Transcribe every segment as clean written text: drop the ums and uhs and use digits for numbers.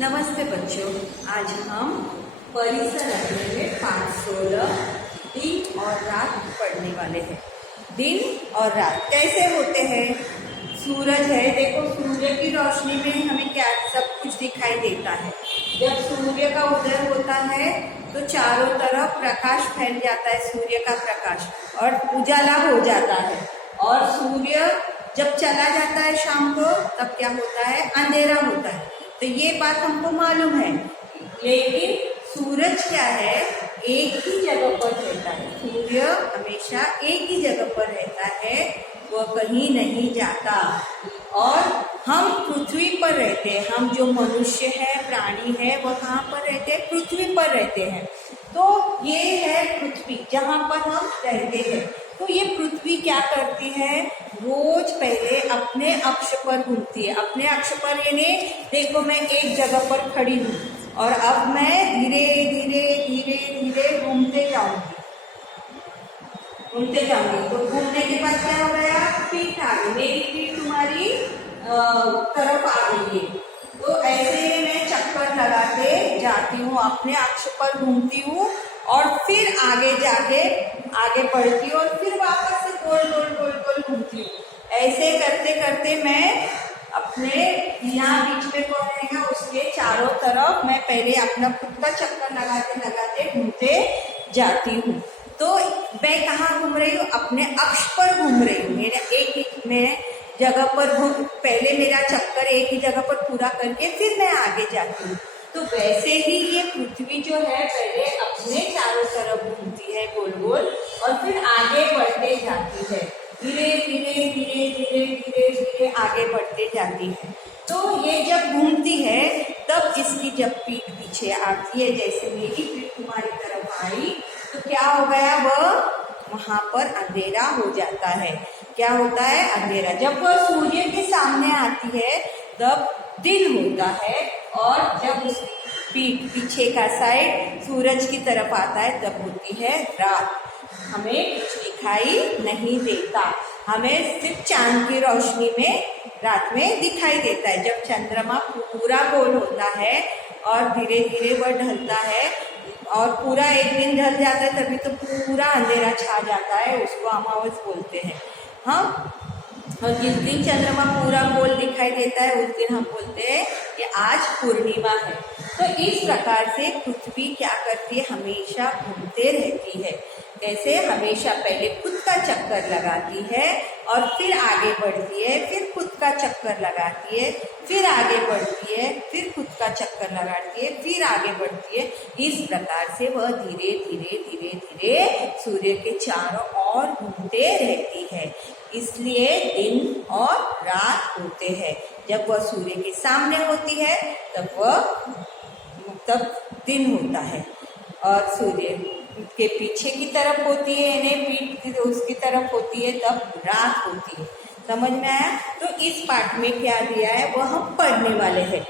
नमस्ते बच्चों, आज हम परिसर अध्ययन में पाठ 16 दिन और रात पढ़ने वाले हैं। दिन और रात कैसे होते हैं? सूरज है, देखो सूर्य की रोशनी में हमें क्या सब कुछ दिखाई देता है। जब सूर्य का उदय होता है तो चारों तरफ प्रकाश फैल जाता है, सूर्य का प्रकाश, और उजाला हो जाता है। और सूर्य जब चला जाता है शाम को, तब क्या होता है? अंधेरा होता है। तो ये बात हमको मालूम है, लेकिन सूरज क्या है? एक ही जगह पर रहता है। सूर्य हमेशा एक ही जगह पर रहता है, वह कहीं नहीं जाता। और हम पृथ्वी पर रहते हैं। हम जो मनुष्य है, प्राणी है, वह कहाँ पर रहते हैं? पृथ्वी पर रहते हैं। तो ये है पृथ्वी जहाँ पर हम रहते हैं। तो ये पृथ्वी क्या करती है? रोज पहले अपने अक्ष पर घूमती है। अपने अक्ष पर यानी देखो, मैं एक जगह पर खड़ी हूँ और अब मैं धीरे धीरे धीरे धीरे घूमते जाऊंगी। तो घूमने के बाद क्या हो गया? पीठ आ गई, मेरी पीठ तुम्हारी तरफ आ गई है। तो ऐसे मैं चक्कर लगाते जाती हूँ, अपने अक्ष पर घूमती हूँ और फिर आगे जाके आगे बढ़ती हूँ और फिर वापस से गोल गोल गोल गोल घूमती हूँ। ऐसे करते करते मैं अपने यहाँ बीच में कौन रहेगा, उसके चारों तरफ मैं पहले अपना खुद का चक्कर लगाते लगाते घूमते जाती हूँ। तो मैं कहाँ घूम रही हूँ? अपने अक्ष पर घूम रही हूँ। मेरा एक ही मैं जगह पर पहले मेरा चक्कर एक ही जगह पर पूरा करके फिर मैं आगे जाती हूँ। तो वैसे ही ये पृथ्वी जो है पहले अपने चारों तरफ घूमती है गोल गोल और फिर आगे बढ़ते जाती है, धीरे धीरे धीरे धीरे धीरे धीरे आगे बढ़ते जाती है। तो ये जब घूमती है तब इसकी जब पीठ पीछे आती है, जैसे मेरी पीठ तुम्हारी तरफ आई, तो क्या हो गया? वहां पर अंधेरा हो जाता है। क्या होता है? अंधेरा। जब वह सूर्य के सामने आती है तब दिन होता है, और जब उसकी पीठ पीछे का साइड सूरज की तरफ आता है तब होती है रात। हमें कुछ दिखाई नहीं देता, हमें सिर्फ चांद की रोशनी में रात में दिखाई देता है। जब चंद्रमा पूरा गोल होता है और धीरे धीरे वह ढलता है और पूरा एक दिन ढल जाता है, तभी तो पूरा अंधेरा छा जाता है, उसको अमावस बोलते हैं। हाँ, और जिस दिन चंद्रमा पूरा गोल दिखाई देता है उस दिन हम बोलते हैं कि आज पूर्णिमा है। तो इस प्रकार से पृथ्वी क्या करती है? हमेशा घूमते रहती है। कैसे? हमेशा पहले खुद का चक्कर लगाती है और फिर आगे बढ़ती है, फिर खुद का चक्कर लगाती है, फिर आगे बढ़ती है, फिर खुद का चक्कर लगाती है, फिर आगे बढ़ती है। इस प्रकार से वह धीरे धीरे धीरे धीरे सूर्य के चारों ओर घूमते रहती है। इसलिए दिन और रात होते हैं। जब वह सूर्य के सामने होती है तब दिन होता है, और सूर्य के पीछे की तरफ होती है, यानी पीठ उसकी तरफ होती है, तब रात होती है। समझ में आया? तो इस पाठ में क्या दिया है वह हम पढ़ने वाले हैं।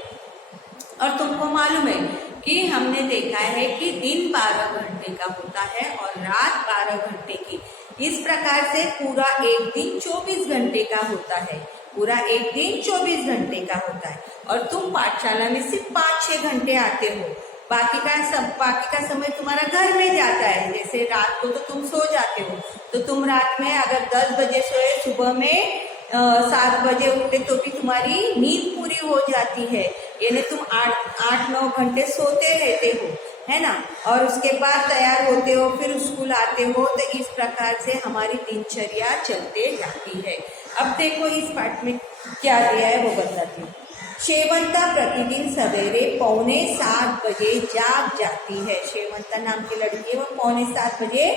और तुमको मालूम है कि हमने देखा है कि दिन 12 घंटे का होता है और रात 12 घंटे की। इस प्रकार से पूरा एक दिन 24 घंटे का होता है। पूरा एक दिन 24 घंटे का होता है, और तुम पाठशाला में सिर्फ 5-6 घंटे आते हो। बाकी का समय तुम्हारा घर में जाता है। जैसे रात को तो तुम सो जाते हो, तो तुम रात में अगर 10 बजे सोए, सुबह में 7 बजे उठे तो भी तुम्हारी नींद पूरी हो जाती है। यानी तुम 8-9 घंटे सोते रहते हो, है ना? और उसके बाद तैयार होते हो, फिर स्कूल आते हो। तो इस प्रकार से हमारी दिनचर्या चलते जाती है। अब देखो इस पाठ में क्या दिया है वो बताती हूँ। शेवंता प्रतिदिन सवेरे 6:45 बजे जाग जाती है। शेवंता नाम की लड़की है, वो 6:45 बजे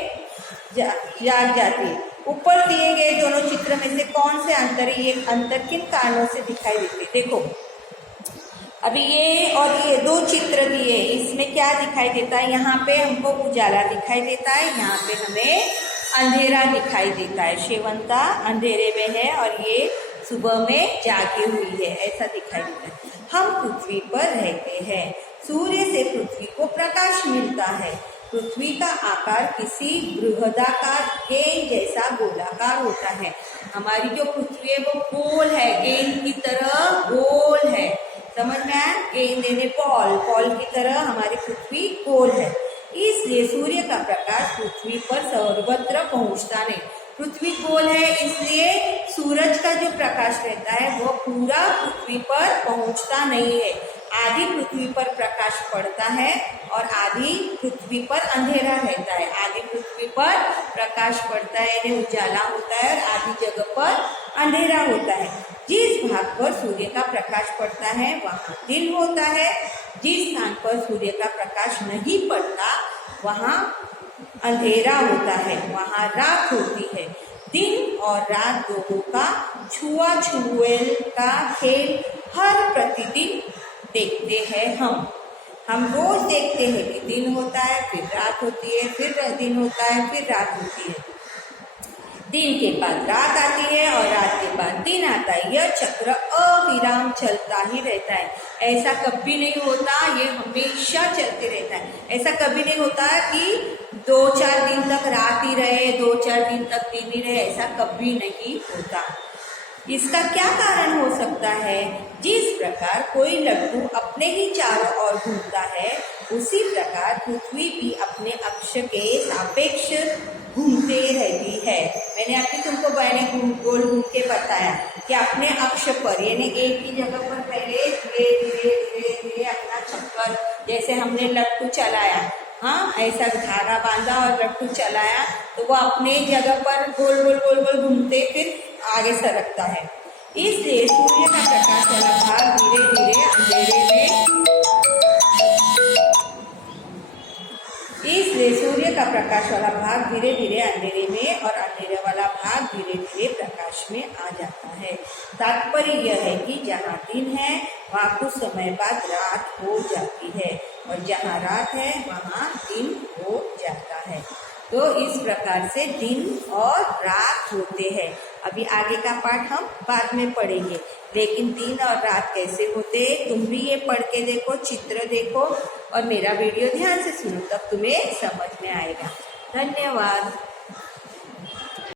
जाग जाती है। ऊपर दिए गए दोनों चित्र में से कौन से अंतर है? ये अंतर किन कारणों से दिखाई देते? देखो, अभी ये और ये 2 चित्र दिए, इसमें क्या दिखाई देता है? यहाँ पे हमको उजाला दिखाई देता है, यहाँ पे हमें अंधेरा दिखाई देता है। शेवंता अंधेरे में है और ये सुबह में जागी हुई है, ऐसा दिखाई देता है। हम पृथ्वी पर रहते हैं। सूर्य से पृथ्वी को प्रकाश मिलता है। पृथ्वी का आकार किसी बृहदाकार गेंद जैसा गोलाकार होता है। हमारी जो पृथ्वी है वो गोल है, गेंद की तरह गोल है। समझ में आया? गेंद यानी बॉल, बॉल की तरह हमारी पृथ्वी गोल है, इसलिए सूर्य का प्रकाश पृथ्वी पर सर्वत्र पहुंचता नहीं। पृथ्वी गोल है इसलिए सूरज का जो प्रकाश रहता है वो पूरा पृथ्वी पर पहुंचता नहीं है। आधी पृथ्वी पर प्रकाश पड़ता है और आधी पृथ्वी पर अंधेरा रहता है। आधी पृथ्वी पर प्रकाश पड़ता है यानी उजाला होता है और आधी जगह पर अंधेरा होता है। जिस भाग पर सूर्य का प्रकाश पड़ता है वहाँ दिन होता है, जिस स्थान पर सूर्य का प्रकाश नहीं पड़ता वहाँ अंधेरा होता है, वहाँ रात होती है। दिन और रात दोनों का छुआ-छुएल का खेल हर प्रतिदिन देखते हैं हम रोज देखते हैं कि दिन होता है फिर रात होती है, फिर दिन होता है फिर रात होती है, दिन के बाद रात आती है और रात के बाद दिन आता है। यह चक्र अविराम चलता ही रहता है, ऐसा कभी नहीं होता, ये हमेशा चलते रहता है। ऐसा कभी नहीं होता कि 2-4 दिन तक रात ही रहे, 2-4 दिन तक दिन ही रहे, ऐसा कभी नहीं होता। इसका क्या कारण हो सकता है? जिस प्रकार कोई लड्डू अपने ही चारों ओर घूमता है उसी प्रकार पृथ्वी भी अपने अक्ष के सापेक्ष घूमते रहती है। मैंने अभी तुमको गोल घूम के बताया कि अपने अक्ष पर यानी एक ही जगह पर पहले धीरे धीरे धीरे धीरे अपना चक्कर, जैसे हमने लट्टू चलाया, हाँ ऐसा धागा बांधा और लट्टू चलाया तो वो अपने जगह पर गोल गोल गोल गोल घूमते फिर आगे सरकता है। इसलिए सूर्य का प्रकाश वाला भाग धीरे धीरे अंधेरे में इसलिए सूर्य का प्रकाश वाला भाग धीरे धीरे अंधेरे में और अंधेरे वाला भाग धीरे धीरे प्रकाश में आ जाता है। तात्पर्य यह है कि जहाँ दिन है वहाँ कुछ समय बाद रात हो जाती है और जहाँ रात है वहाँ दिन हो जाता है। तो इस प्रकार से दिन और रात होते हैं। अभी आगे का पाठ हम बाद में पढ़ेंगे, लेकिन दिन और रात कैसे होते हैं तुम भी ये पढ़ के देखो, चित्र देखो और मेरा वीडियो ध्यान से सुनो, तब तुम्हें समझ में आएगा। धन्यवाद।